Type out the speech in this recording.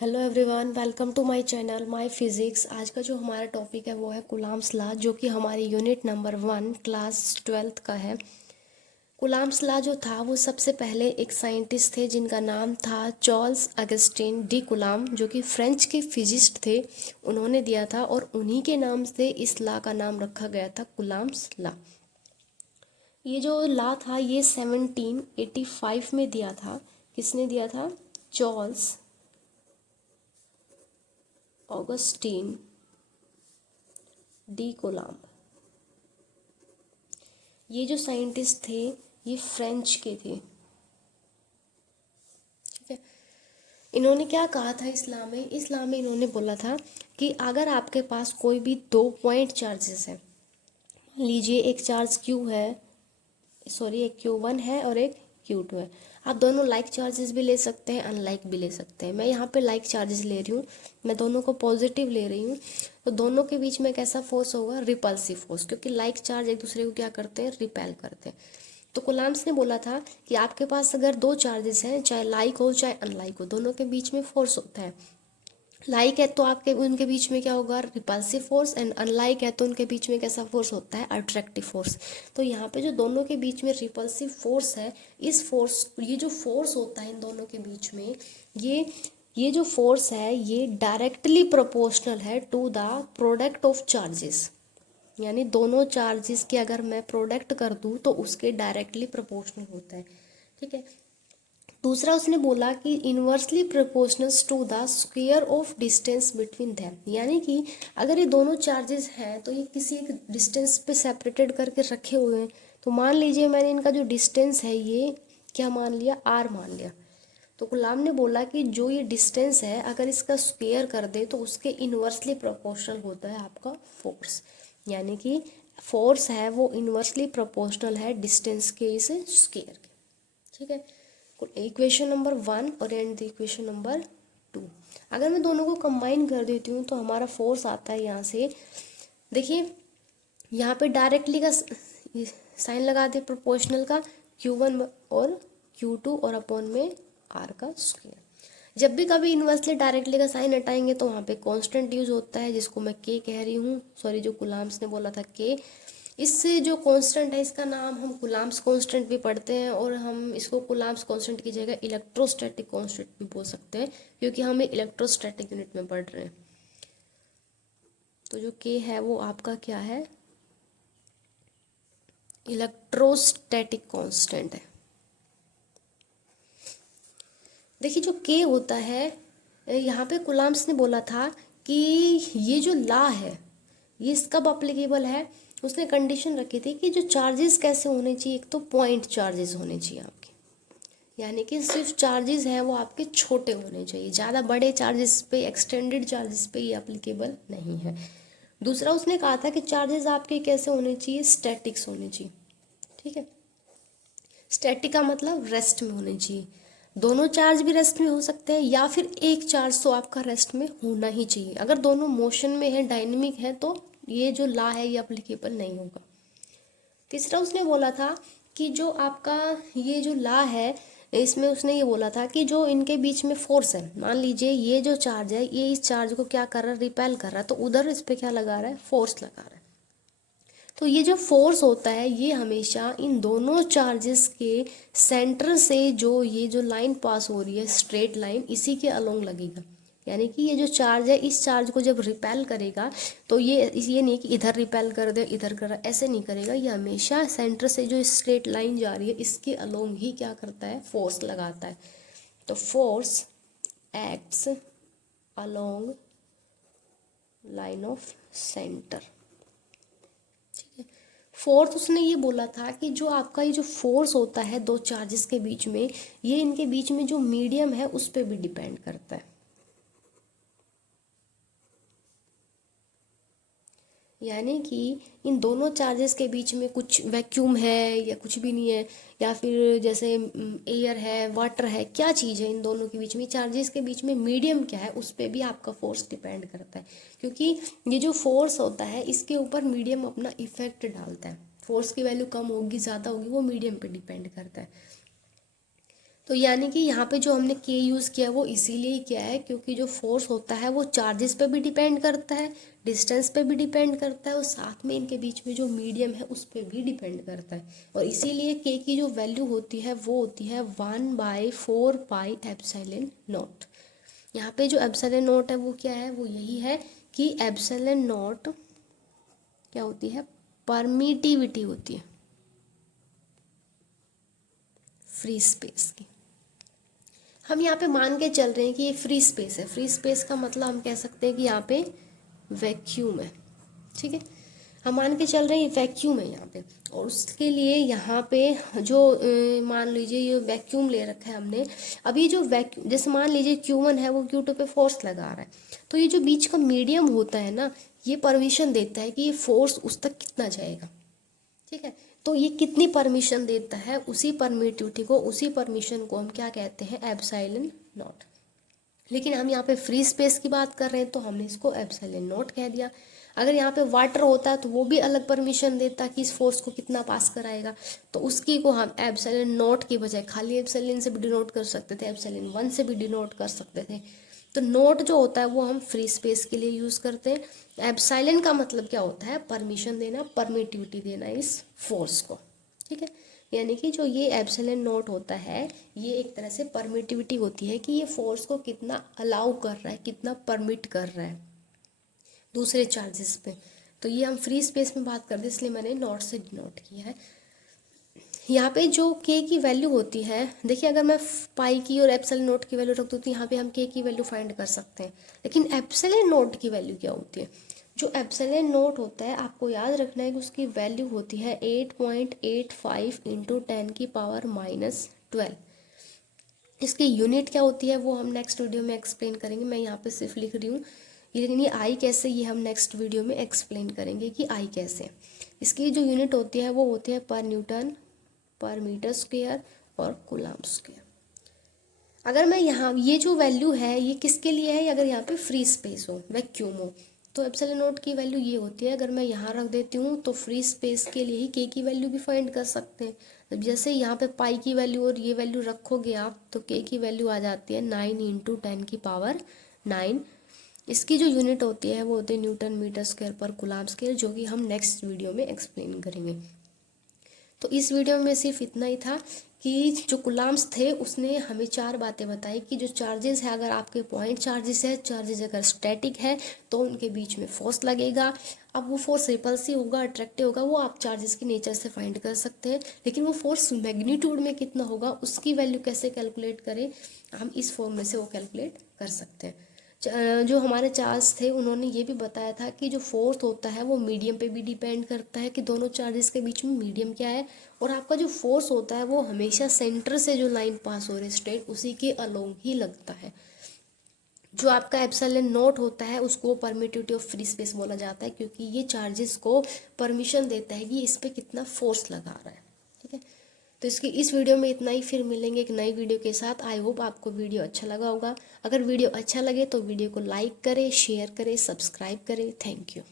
Hello everyone, welcome to my channel my physics. आज का जो हमारा टॉपिक है वो है कूलाम्स लॉ, जो कि हमारी यूनिट नंबर 1 क्लास 12th का है। कूलाम्स लॉ जो था वो सबसे पहले एक साइंटिस्ट थे जिनका नाम था चार्ल्स अगस्टिन डी कूलाम, जो कि फ्रेंच के फिजिस्ट थे। उन्होंने दिया था और उन्हीं के नाम से इस लॉ का नाम रखा गया था कूलाम्स लॉ। ये जो लॉ था ये 1785 में दिया था। किसने दिया था? Charles Augustine D coulomb. ये जो साइंटिस्ट थे ये फ्रेंच के थे। ठीक है। इन्होंने क्या कहा था इस्लाम में इन्होंने बोला था कि अगर आपके पास कोई भी दो पॉइंट चार्जेस है, मान लीजिए एक चार्ज क्यू है, सॉरी एक Q1 है और एक Q2 है। आप दोनों लाइक चार्जेस भी ले सकते हैं, अनलाइक भी ले सकते हैं। मैं यहाँ पे लाइक चार्जेस ले रही हूँ, मैं दोनों को पॉजिटिव ले रही हूँ। तो दोनों के बीच में कैसा फोर्स होगा? रिपल्सिव फोर्स, क्योंकि लाइक चार्ज एक दूसरे को क्या करते हैं? रिपेल करते हैं। तो कूलाम्स ने बोला था कि आपके पास अगर दो चार्जेस हैं, चाहे लाइक हो चाहे अनलाइक हो, दोनों के बीच में फोर्स होता है। लाइक है तो आपके उनके बीच में क्या होगा? Repulsive force. एंड अनलाइक है तो उनके बीच में कैसा फोर्स होता है? Attractive force. तो यहाँ पे जो दोनों के बीच में रिपल्सिव फोर्स है, ये जो फोर्स होता है इन दोनों के बीच में, ये ये जो फोर्स है ये डायरेक्टली प्रोपोर्शनल है to the product of charges. यानी दोनों चार्जेस की अगर मैं प्रोडक्ट कर दूँ तो उसके डायरेक्टली प्रोपोर्शनल होता है। ठीक है। दूसरा उसने बोला कि inversely proportional to the square of distance between them. यानी कि अगर ये दोनों चार्जेस हैं तो ये किसी एक डिस्टेंस पे सेपरेटेड करके रखे हुए हैं। तो मान लीजिए मैंने इनका जो डिस्टेंस है ये क्या मान लिया? R मान लिया। तो गुलाम ने बोला कि जो ये डिस्टेंस है अगर इसका स्क्वायर कर दे तो उसके इन्वर्सली प्रोपोर्शनल होता है आपका फोर्स। यानी कि फोर्स है वो इन्वर्सली प्रोपोर्शनल है डिस्टेंस के इस स्क्वायर के। ठीक है। इक्वेशन नंबर 1 और एंड इक्वेशन नंबर 2। अगर मैं दोनों को कंबाइन कर देती हूँ तो हमारा फोर्स आता है यहाँ से। देखिए यहाँ पे डायरेक्टली का साइन लगा दे प्रोपोर्शनल का, Q1 और Q2 और अपॉन में R का स्क्वायर। जब भी कभी इन्वर्सली डायरेक्टली का साइन हटाएंगे तो वहाँ पे कांस्टेंट यूज होता है जिसको मैं K कह रही हूँ, सॉरी जो कूलाम्स ने बोला था K। इससे जो कांस्टेंट है इसका नाम हम कूलाम्स कांस्टेंट भी पढ़ते हैं, और हम इसको कूलाम्स कांस्टेंट की जगह इलेक्ट्रोस्टैटिक कांस्टेंट भी बोल सकते हैं, क्योंकि हम इलेक्ट्रोस्टैटिक यूनिट में पढ़ रहे हैं। तो जो K है वो आपका क्या है? इलेक्ट्रोस्टैटिक कांस्टेंट है। देखिए जो K होता है, यहाँ पे कूलाम्स ने बोला था कि ये जो लॉ है ये कब अप्लीकेबल है? उसने कंडीशन रखी थी कि जो चार्जेस कैसे होने चाहिए, एक तो पॉइंट चार्जेस होने चाहिए आपके, यानी कि सिर्फ चार्जेस हैं वो आपके छोटे होने चाहिए, ज़्यादा बड़े चार्जेस पे, एक्सटेंडेड चार्जेस पे ये अप्लीकेबल नहीं है। दूसरा उसने कहा था कि चार्जेस आपके कैसे होने चाहिए? स्टैटिक्स होने चाहिए। ठीक है। स्टैटिक का मतलब रेस्ट में होने चाहिए। दोनों चार्ज भी रेस्ट में हो सकते हैं या फिर एक चार्ज तो आपका रेस्ट में होना ही चाहिए। अगर दोनों मोशन में है, डायनेमिक है, तो ये जो लॉ है ये अप्लीकेबल नहीं होगा। तीसरा उसने बोला था कि जो आपका ये जो लॉ है इसमें उसने ये बोला था कि जो इनके बीच में फोर्स है, मान लीजिए ये जो चार्ज है ये इस चार्ज को क्या कर रहा है? रिपेल कर रहा है, तो उधर इस पे क्या लगा रहा है? फोर्स लगा रहा है। तो ये जो फोर्स होता है ये हमेशा इन दोनों चार्जेस के सेंटर से जो ये जो लाइन पास हो रही है, स्ट्रेट लाइन, इसी के अलोंग लगेगा। यानी कि ये जो चार्ज है इस चार्ज को जब रिपेल करेगा तो ये नहीं कि इधर रिपेल कर दे इधर कर रहा, ऐसे नहीं करेगा। ये हमेशा सेंटर से जो स्ट्रेट लाइन जा रही है इसके अलोंग ही क्या करता है? फोर्स लगाता है। तो force acts along line of centre. Fourth उसने ये बोला था कि जो आपका ये जो फोर्स होता है दो चार्जेस के बीच में, ये इनके बीच में जो मीडियम है उस पर भी डिपेंड करता है। यानी कि इन दोनों चार्जेस के बीच में कुछ वैक्यूम है या कुछ भी नहीं है, या फिर जैसे एयर है, वाटर है, क्या चीज़ है, इन दोनों के बीच में चार्जेस के बीच में मीडियम क्या है उस पर भी आपका फोर्स डिपेंड करता है। क्योंकि ये जो फोर्स होता है इसके ऊपर मीडियम अपना इफेक्ट डालता है। फोर्स की वैल्यू कम होगी ज़्यादा होगी वो मीडियम पे डिपेंड करता है। तो यानी कि यहाँ पे जो हमने के यूज़ किया वो इसीलिए किया है क्योंकि जो फोर्स होता है वो चार्जेस पे भी डिपेंड करता है, डिस्टेंस पे भी डिपेंड करता है और साथ में इनके बीच में जो मीडियम है उस पर भी डिपेंड करता है। और इसीलिए के की जो वैल्यू होती है वो होती है 1/4πε0। यहाँ पे जो एप्सिलॉन नॉट है वो क्या है, वो यही है कि एप्सिलॉन नॉट क्या होती है, परमिटिविटी होती है फ्री स्पेस की। हम यहाँ पे मान के चल रहे हैं कि ये फ्री स्पेस है। फ्री स्पेस का मतलब हम कह सकते हैं कि यहाँ पे वैक्यूम है, ठीक है। हम मान के चल रहे हैं वैक्यूम है यहाँ पे, और उसके लिए यहाँ पे जो मान लीजिए ये वैक्यूम ले रखा है हमने। अब ये जो वैक्यूम, जैसे मान लीजिए Q1 है वो Q2 पे फोर्स लगा रहा है, तो ये जो बीच का मीडियम होता है ना, ये परमिशन देता है कि ये फोर्स उस तक कितना जाएगा, ठीक है। तो ये कितनी परमिशन देता है, उसी परमिटिविटी को, उसी परमिशन को हम क्या कहते हैं, एप्सिलॉन नॉट। लेकिन हम यहाँ पे फ्री स्पेस की बात कर रहे हैं तो हमने इसको एप्सिलॉन नॉट कह दिया। अगर यहाँ पे वाटर होता तो वो भी अलग परमिशन देता कि इस फोर्स को कितना पास कराएगा, तो उसकी को हम एप्सिलॉन नॉट की बजाय खाली एप्सिलॉन से भी डिनोट कर सकते थे, एप्सिलॉन 1 से भी डिनोट कर सकते थे। तो नोट जो होता है वो हम फ्री स्पेस के लिए यूज़ करते हैं। एप्सिलॉन का मतलब क्या होता है, परमिशन देना, परमिटिविटी देना इस फोर्स को, ठीक है। यानी कि जो ये एप्सिलॉन नॉट होता है ये एक तरह से परमिटिविटी होती है कि ये फोर्स को कितना अलाउ कर रहा है, कितना परमिट कर रहा है दूसरे चार्जेस पे। तो ये हम फ्री स्पेस में बात करते हैं, इसलिए मैंने नॉट से डिनोट किया है। यहाँ पे जो के की वैल्यू होती है, देखिए अगर मैं पाई की और एप्सिलॉन नॉट की वैल्यू रख दूँ तो यहाँ पे हम के की वैल्यू फाइंड कर सकते हैं। लेकिन एप्सिलॉन नॉट की वैल्यू क्या होती है, जो एप्सिलॉन नॉट होता है आपको याद रखना है कि उसकी वैल्यू होती है 8.85 × 10⁻⁻12। इसकी यूनिट क्या होती है वो हम नेक्स्ट वीडियो में एक्सप्लेन करेंगे, मैं यहाँ पे सिर्फ लिख रही हूँ। लेकिन ये आई कैसे, ये हम नेक्स्ट वीडियो में एक्सप्लेन करेंगे कि आई कैसे। इसकी जो यूनिट होती है वो होती है पर न्यूटन पर मीटर स्क्वायर और कूलम्ब स्क्वायर। अगर मैं यहाँ ये जो वैल्यू है ये किसके लिए है, अगर यहाँ पे फ्री स्पेस हो, वैक्यूम हो, तो एप्सिलॉन नॉट की वैल्यू ये होती है। अगर मैं यहाँ रख देती हूँ तो फ्री स्पेस के लिए ही के की वैल्यू भी फाइंड कर सकते हैं। अब जैसे यहाँ पे पाई की वैल्यू और ये वैल्यू रखोगे आप तो के की वैल्यू आ जाती है 9 × 10⁻9। इसकी जो यूनिट होती है वो होती है न्यूटन मीटर स्क्वायर पर कूलम्ब स्क्वायर, जो कि हम नेक्स्ट वीडियो में एक्सप्लेन करेंगे। तो इस वीडियो में सिर्फ इतना ही था कि जो कूलम्ब्स थे उसने हमें 4 बातें बताई कि जो चार्जेस है, अगर आपके पॉइंट चार्जेस है, चार्जेस अगर स्टैटिक है तो उनके बीच में फोर्स लगेगा। अब वो फोर्स रिपल्सिव होगा, अट्रैक्टिव होगा, वो आप चार्जेस की नेचर से फाइंड कर सकते हैं। लेकिन वो फोर्स मैग्नीट्यूड में कितना होगा उसकी वैल्यू कैसे कैलकुलेट करें, हम इस फॉर्मूले से वो कैलकुलेट कर सकते हैं। जो हमारे चार्ज थे उन्होंने ये भी बताया था कि जो फोर्स होता है वो मीडियम पे भी डिपेंड करता है कि दोनों चार्जेस के बीच में मीडियम क्या है, और आपका जो फोर्स होता है वो हमेशा सेंटर से जो लाइन पास हो रही है स्ट्रेट उसी के अलोंग ही लगता है। जो आपका एप्सिलॉन नॉट होता है उसको परमिटिविटी ऑफ फ्री स्पेस बोला जाता है, क्योंकि ये चार्जेस को परमिशन देता है कि इस पर कितना फोर्स लगा रहा है, ठीक है। तो इस वीडियो में इतना ही, फिर मिलेंगे एक नई वीडियो के साथ। आई होप आपको वीडियो अच्छा लगा होगा। अगर वीडियो अच्छा लगे तो वीडियो को लाइक करें, शेयर करें, सब्सक्राइब करें। Thank you.